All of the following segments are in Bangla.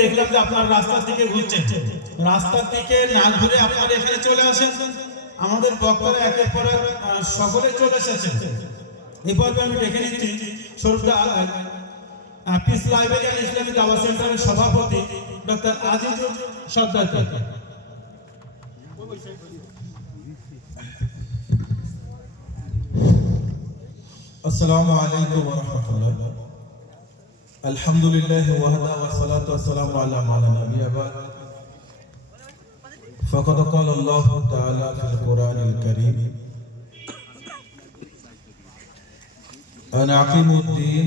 দেখলাম যে আপনার রাস্তার দিকে ঘুরছেন, রাস্তার দিকে না ঘুরে আপনারা এখানে চলে আসেন। আমাদের বক্তারা একের পর এক সকলে চলে এসেছেন। এই পর্বে আমি ডেকে নিচ্ছি সরুদা পিস লাইব্রেরি অ্যান্ড ইসলামিক দাওয়া সেন্টারের সভাপতি ডক্টর আজিজুল সরদারকে। আসসালামু আলাইকুম ওয়া রাহমাতুল্লাহ। আলহামদুলিল্লাহ ওয়াহদা ওয়া সালাতু ওয়াসসালামু আলা মান নাবিয়্যা বা'দ। ফাকাদ ক্বালা আল্লাহু তাআলা ফিল কুরআনিল কারীম আন আকিমুদ-দীন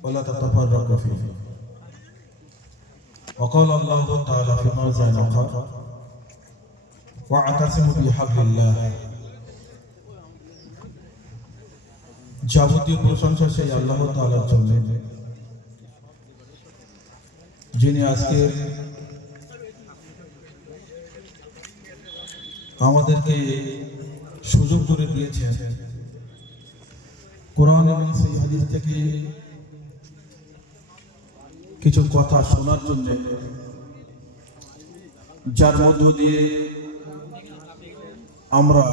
ওয়া লা তাতাফাররাকু ফীহি। ওয়া ক্বালা আল্লাহু তাআলা ফি মাওযি'in উখরা ওয়া'তাসিমু বিহাবলিল্লাহ। যাবতীয় প্রশংসা সেই আল্লাহ তাআলার জন্য, যিনি আজকে আমাদেরকে সুযোগ করে দিয়েছেন কোরআন এবং সেই হাদিস থেকে কিছু কথা শোনার জন্য, যার মধ্য দিয়ে আমরা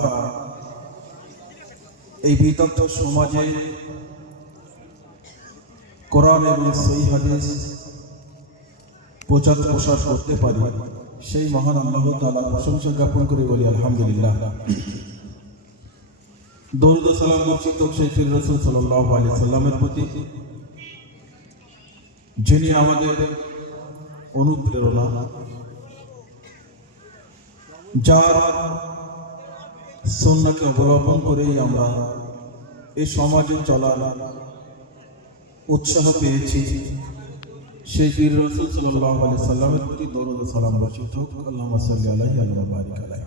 এই বিতপ্ত সমাজে কোরআন এবং সহিহ হাদিস প্রচার প্রসার করতে পারি, সেই মহান আল্লাহ তাআলার প্রশংসা জ্ঞাপন করে বলি আলহামদুলিল্লাহ। দরুদ ও সালাম বর্ষিত সেই পীর রাসূল সাল্লাল্লাহু আলাইহি সাল্লামের প্রতি, যিনি আমাদের অনুপ্রেরণা, যার সুন্নাহকে অবলম্বন করেই আমরা এই সমাজে চলার উৎসাহ পেয়েছি। সেই পীর রাসূল সাল্লাল্লাহু আলাইহি সাল্লামের প্রতি দরুদ ও সালাম বর্ষিত হোক। আল্লাহুম্মা সাল্লি আলাইহি ওয়া বারিক আলাইহি।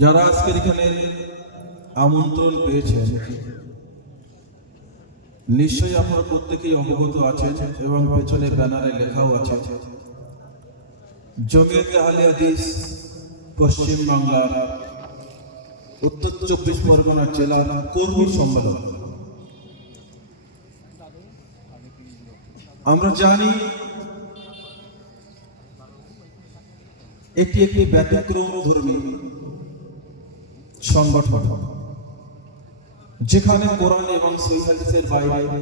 যারা আজকে এখানে আমন্ত্রণ পেয়েছেন, নিশ্চয়ই আপনারা প্রত্যেকেই অবগত আছেন এবং পেছনে ব্যানারে লেখাও আছে, জমিয়তে আহলে হাদিস পশ্চিম বাংলার উত্তর 24 পরগনা জেলার কর্মী সম্মেলন। আমরা জানি এটি একটি ব্যতিক্রম ধর্মী সংগঠন, যেখানে কোরআন এবং সহিহ হাদিসের বাইরে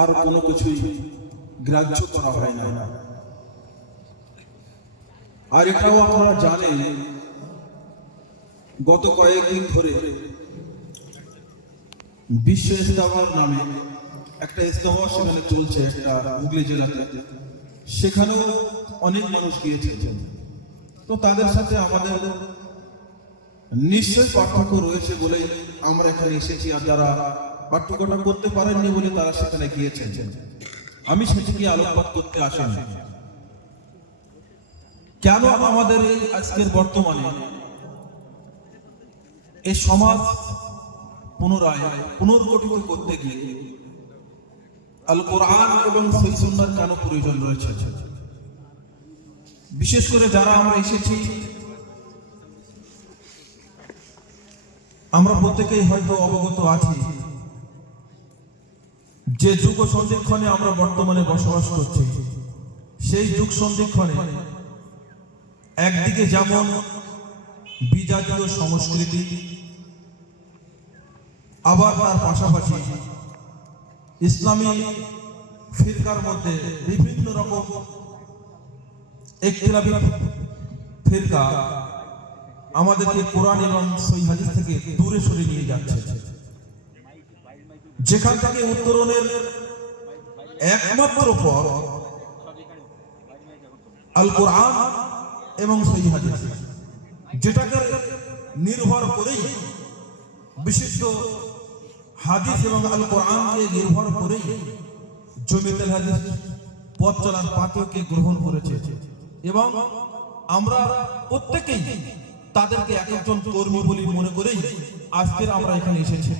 আর কোনো কিছুই গ্রাহ্য করা হয় না। আর এটাও আপনারা জানেন, গত কয়েকদিন ধরে বিশ্ব ইজতেমার নামে একটা ইজতেমা সেখানে চলছে, একটা হুগলি জেলাতে। সেখানেও অনেক মানুষ গিয়েছেন। তো তাদের সাথে আমাদের নিশ্চয় পার্থক্য রয়েছে বলে আমরা এখানে এসেছি, আর যারা পার্থক্যটা করতে পারেননি বলে তারা সেখানে গিয়েছেন। আমি সেটিকে আলোকপাত করতে আসিনি। কেন আমাদের এই আজকের বর্তমানে এই সমাজ পুনর্গঠিত করতে গিয়ে আল কোরআন এবং সহিহ সুন্নাহর কেন প্রয়োজন রয়েছে? বিশেষ করে যারা আমরা এসেছি, আমরা প্রত্যেকেই হয়তো অবগত আছি যে যুগ সন্ধিক্ষণে আমরা বর্তমানে বসবাস করছি। সেই যুগ সন্ধিক্ষণে একদিকে যেমন বিজাতীয় সংস্কৃতি, আবার তার পাশাপাশি ইসলামী ফিরকার মধ্যে বিভিন্ন রকম ইখতিলাফি ফিরকা আমাদেরকে কোরআন এবং সহিহ হাদিস থেকে দূরে সরিয়ে নিয়ে যাচ্ছে, যেখান থেকে উত্তরণের একমাত্র পথ আল কোরআন এবং সহিহ হাদিস, যেটাকে নির্ভর করেই বিশুদ্ধ হাদিস এবং আল কোরআনকে নির্ভর করেই জমিয়তুল হাদিস পথ চলার পাথরকে গ্রহণ করেছে। এবং আমরা প্রত্যেকেই তাদেরকে এক একজন কর্মী বলে মনে করেই আজকের আমরা এখানে এসেছি।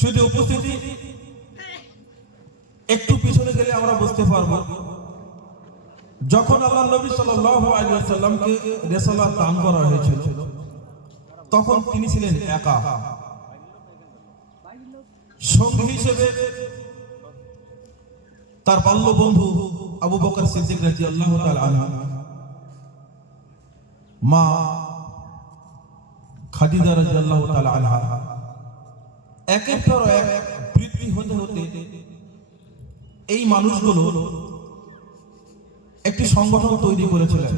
শুধু উপস্থিতি একটু পিছনে গেলে আমরা বুঝতে পারবো, যখন আল্লাহ নবী সাল্লাল্লাহু আলাইহি ওয়াসাল্লামকে রিসালাত দান করা হয়েছিল, তখন তিনি ছিলেন একা। সঙ্গী হিসেবে তার বাল্য বন্ধু আবু বকর সিদ্দিক রাদিয়াল্লাহু তাআলা আনহু, মা খাদিজা রাদিয়াল্লাহু তাআলা আনহা, একের পর এক বৃদ্ধি হতে হতে এই মানুষগুলো একটি সংগঠন তৈরি করেছিলেন,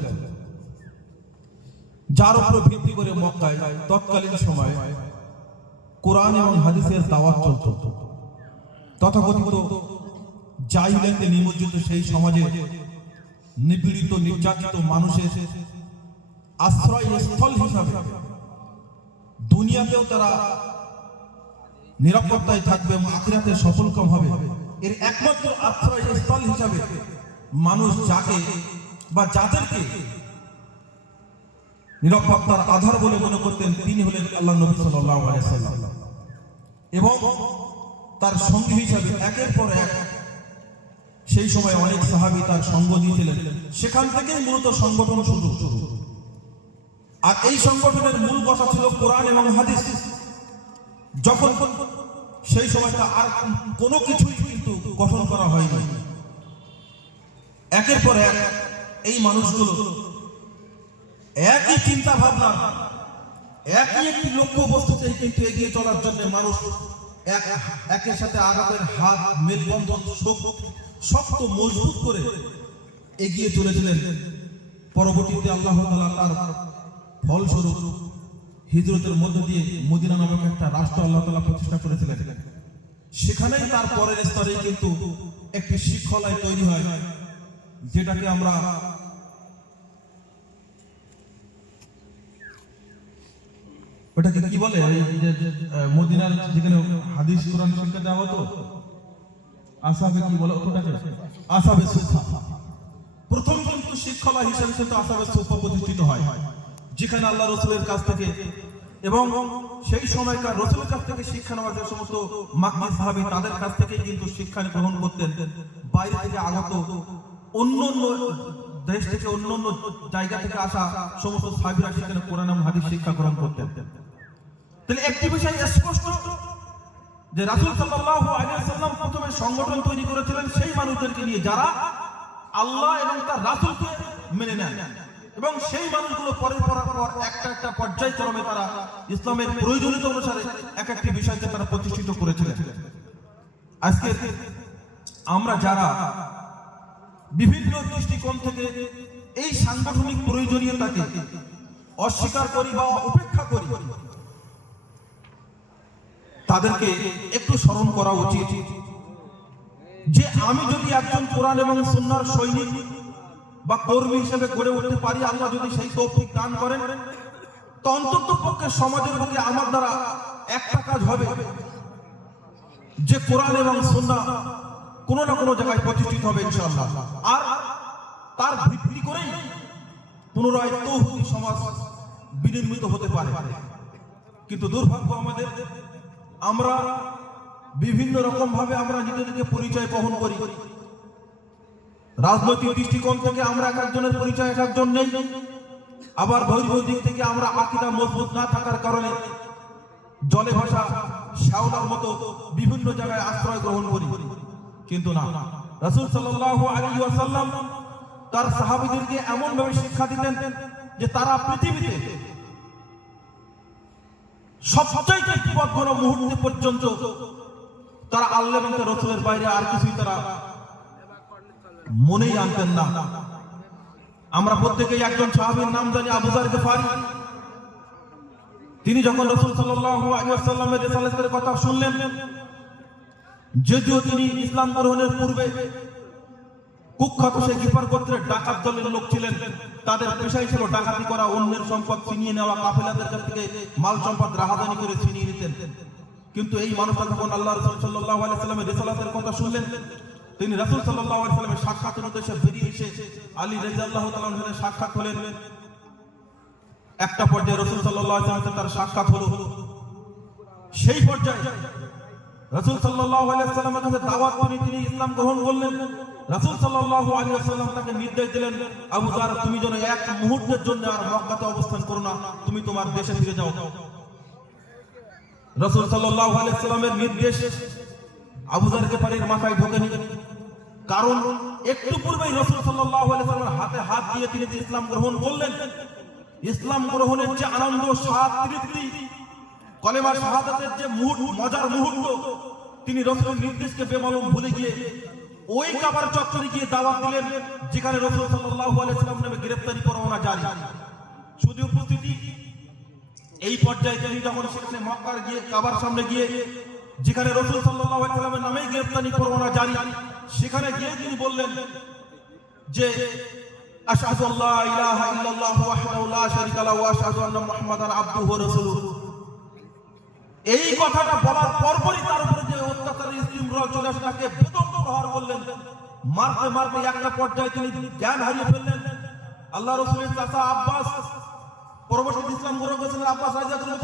যার উপর ভিত্তি করে মক্কায় তৎকালীন সময়ে কোরআন এবং হাদিসের দাওয়াত চলত। তথাকথিত জাহিলিয়াতে নিমজ্জিত সেই সমাজে নিপীড়িত নির্যাতিত মানুষের আশ্রয়স্থল হিসাবে দুনিয়াতেও তারা নিরাপত্তায় থাকবে এবং আখিরাতে সফলকাম হবে, এর একমাত্র আশ্রয়স্থল হিসাবে মানুষ যাকে বা যাদেরকে নিরাপত্তার আধার বলে মনে করতেন তিনি হলেন আল্লাহ নবী সাল্লাল্লাহু আলাইহি ওয়াসাল্লাম। এবং তার সঙ্গী হিসাবে একের পর এক সেই সময় অনেক সাহাবী তার সঙ্গ দিয়েছিলেন। সেখান থেকেই মূলত সংগঠন শুরু। আর এই সংগঠনের মূল কথা ছিল কোরআন এবং হাদিস। যখন সেই সময়টা আর কোনো কিছুই কিন্তু গঠন করা হয়নি, একের পর এক এই মানুষগুলো একই চিন্তা ভাবনা, একই একটি লক্ষ্য বস্তুতে কিন্তু এগিয়ে চলার জন্য মানুষ একের সাথে আঘাতের হাত মেলবন্ধন শক্ত মজবুত করে এগিয়ে চলেছিলেন। পরবর্তীতে আল্লাহ তাআলা তার ফলস্বরূপ হিজরতের মধ্য দিয়ে মদিনা নামক একটা রাষ্ট্র আল্লাহ তাআলা প্রতিষ্ঠা করেছিলেন। সেখানেই তার পরের স্তরে কিন্তু একটি শিক্ষালয় তৈরি হয়, যেটাকে আমরা ওটাকে কি বলে, মদিনার যেখানে হাদিস কোরআন শিক্ষা দেওয়া হতো, আসাবে কি বলে ওটাকে, আসাবে সুফা। প্রথম কিন্তু শিক্ষালয় হিসেবে কিন্তু আসাবে সুফা প্রতিষ্ঠিত হয়, যেখানে আল্লাহ রাসূলের কাছ থেকে এবং সেই সময়কার রাসূলের কাছ থেকে শিক্ষা নেওয়ার যে সমস্ত মাক্কি সাহাবী তাদের কাছ থেকে কিন্তু শিক্ষা গ্রহণ করতেন। বাইরে থেকে আগত অন্য দেশ থেকে অন্য জায়গা থেকে আসা সমস্ত সাহাবীরা সেখানে কোরআন এবং হাদিস শিক্ষা গ্রহণ করতেন। তাহলে একটি বিষয় স্পষ্ট যে রাসূল সাল্লাল্লাহু আলাইহি ওয়াসাল্লাম প্রথমে সংগঠন তৈরি করেছিলেন সেই মানুষদেরকে নিয়ে যারা আল্লাহ এবং তার রাসূলকে মেনে নেয়, এবং সেই মানুষগুলো পরের পর একটা একটা পর্যায়ক্রমে তারা ইসলামের প্রয়োজনীয়তা অনুসারে এক একটি বিষয়কে তারা প্রতিষ্ঠিত করেছিলেন। আজকে আমরা যারা বিভিন্ন দৃষ্টিকোণ থেকে এই সাংগঠনিক প্রয়োজনীয়তাকে অস্বীকার করি বা উপেক্ষা করি, তাদেরকে একটু স্মরণ করা উচিত যে আমি যদি একজন কোরআন এবং সুন্নাহর সৈনিক বা কর্মী হিসেবে গড়ে উঠতে পারি, আল্লাহ যদি সেই তৌফিক দান করেন, তো অন্ততপক্ষে সমাজের বুকে আমার দ্বারা একটা কাজ হবে যে কোরআন এবং সুন্নাহ কোনো না কোনো জায়গায় প্রতিষ্ঠিত হবে ইনশাআল্লাহ। আর তার ভিত্তি করেই পুনরায় তৌহিদি সমাজ বিনির্মিত হতে পারে। কিন্তু দুর্ভাগ্য আমাদের, আমরা বিভিন্ন রকম ভাবে আমরা নিজেদেরকে পরিচয় বহন করি। রাজনৈতিক দৃষ্টিকোণ থেকে আমরা এক একজনের পরিচয় এক একজন নেই, আবার ধর্মীয় দিক থেকে আমরা আকীদা মজবুত না থাকার কারণে জলে ভাসা শ্যাওলার মতো বিভিন্ন জায়গায় আশ্রয় গ্রহণ করি। কিন্তু না, রাসূল সাল্লাল্লাহু আলাইহি ওয়াসাল্লাম তার সাহাবীদেরকে এমন ভাবে শিক্ষা দিতেন যে তারা পৃথিবীতে সবচাইতে বিপদগ্রস্ত মুহূর্তে পর্যন্ত তারা আল্লাহ এবং তার রাসূলের বাইরে আর কিছুই তারা মনেই আনতেন না। আমরা প্রত্যেকেই একজন সাহাবীর নাম জানি, আবু যার গিফারি। তিনি যখন রাসূল সাল্লাল্লাহু আলাইহি ওয়াসাল্লামের রিসালাতের কথা শুনলেন, যদিও তিনি ইসলাম গ্রহণের পূর্বে কুখ্যাত সেই গিফার গোত্রের ডাকাত দলের লোক ছিলেন, তাদের পেশাই ছিল ডাকাতি করা, অন্যের সম্পদ ছিনিয়ে নেওয়া, কাফেলাদের কাছ থেকে মাল সম্পদ রাহাজানি করে ছিনিয়ে নিতেন। কিন্তু এই মানুষটা যখন আল্লাহ রাসূল সাল্লাল্লাহু আলাইহি ওয়াসাল্লামের রিসালাতের কথা শুনলেন, তিনি রাসূল সাল্লাল্লাহু আলাইহি ওয়াসাল্লামের সাক্ষাতের উদ্দেশ্যে বেরিয়ে এসে আলী রাদিয়াল্লাহু তাআলা আনহুর সাথে সাক্ষাৎ হলেন। একটা পর্যায়ে রাসূল সাল্লাল্লাহু আলাইহি ওয়াসাল্লামের তার সাক্ষাৎ হলো। সেই পর্যায়ে রাসূল সাল্লাল্লাহু আলাইহি ওয়াসাল্লামের কাছে দাওয়াত করে তিনি ইসলাম গ্রহণ করলেন। রাসূল সাল্লাল্লাহু আলাইহি ওয়াসাল্লাম তাকে নির্দেশ দিলেন, আবু যার, তুমি যেন এক মুহূর্তের জন্য আর মক্কাতে অবস্থান করো না, তুমি তোমার দেশে ফিরে যাও। রাসূল সাল্লাল্লাহু আলাইহি সাল্লামের নির্দেশ আবু যার গিফারির মাথায় ঢোকেনি, কারণ একটু পূর্বেই রাসূল সাল্লাল্লাহু আলাইহি সাল্লামের হাতে হাত দিয়ে তিনি যে ইসলাম গ্রহণ করলেন, ইসলাম গ্রহণের যে আনন্দ, স্বাদ, তৃপ্তি, কলেমা শাহাদাতের যে মজার মুহূর্ত, তিনি রাসূলের নির্দেশকে বেমালুম ভুলে গিয়ে ওই কাবার চত্বরে গিয়ে দাওয়াত দিলেন যেখানে রাসূল সাল্লাল্লাহু আলাইহি সাল্লাম নামে গ্রেফতারি পরোয়ানা জারি। শুধু উপস্থিতি এই পর্যায়ে তিনি যখন সেখানে মক্কার গিয়ে কাবার সামনে গিয়ে যেখানে রাসূল সাল্লাল্লাহু আলাইহি সাল্লামের নামে গ্রেফতারি পরোয়ানা জারি, সেখানে গিয়ে তিনি বললেন যে আশহাদু আল্লা ইলাহা ইল্লাল্লাহু ওয়াহদাহু লা শারীকা লাহু ওয়া আশহাদু আন্না মুহাম্মাদান আবদুহু ওয়া রাসূলুহু। এই কথাটা বলার পরপরই তার উপরে যে অত্যাচারী ইস্তিমরাল চলে আসে তাকে বেদম প্রহার করলেন। মারতে মারতে একটা পর্যায়ে তিনি জ্ঞান হারিয়ে ফেললেন। আল্লাহ রাসূলের চাচা আব্বাস পরবর্তী ইসলাম গ্রহণ করেছিলেন, আব্বাস রাদিয়াল্লাহু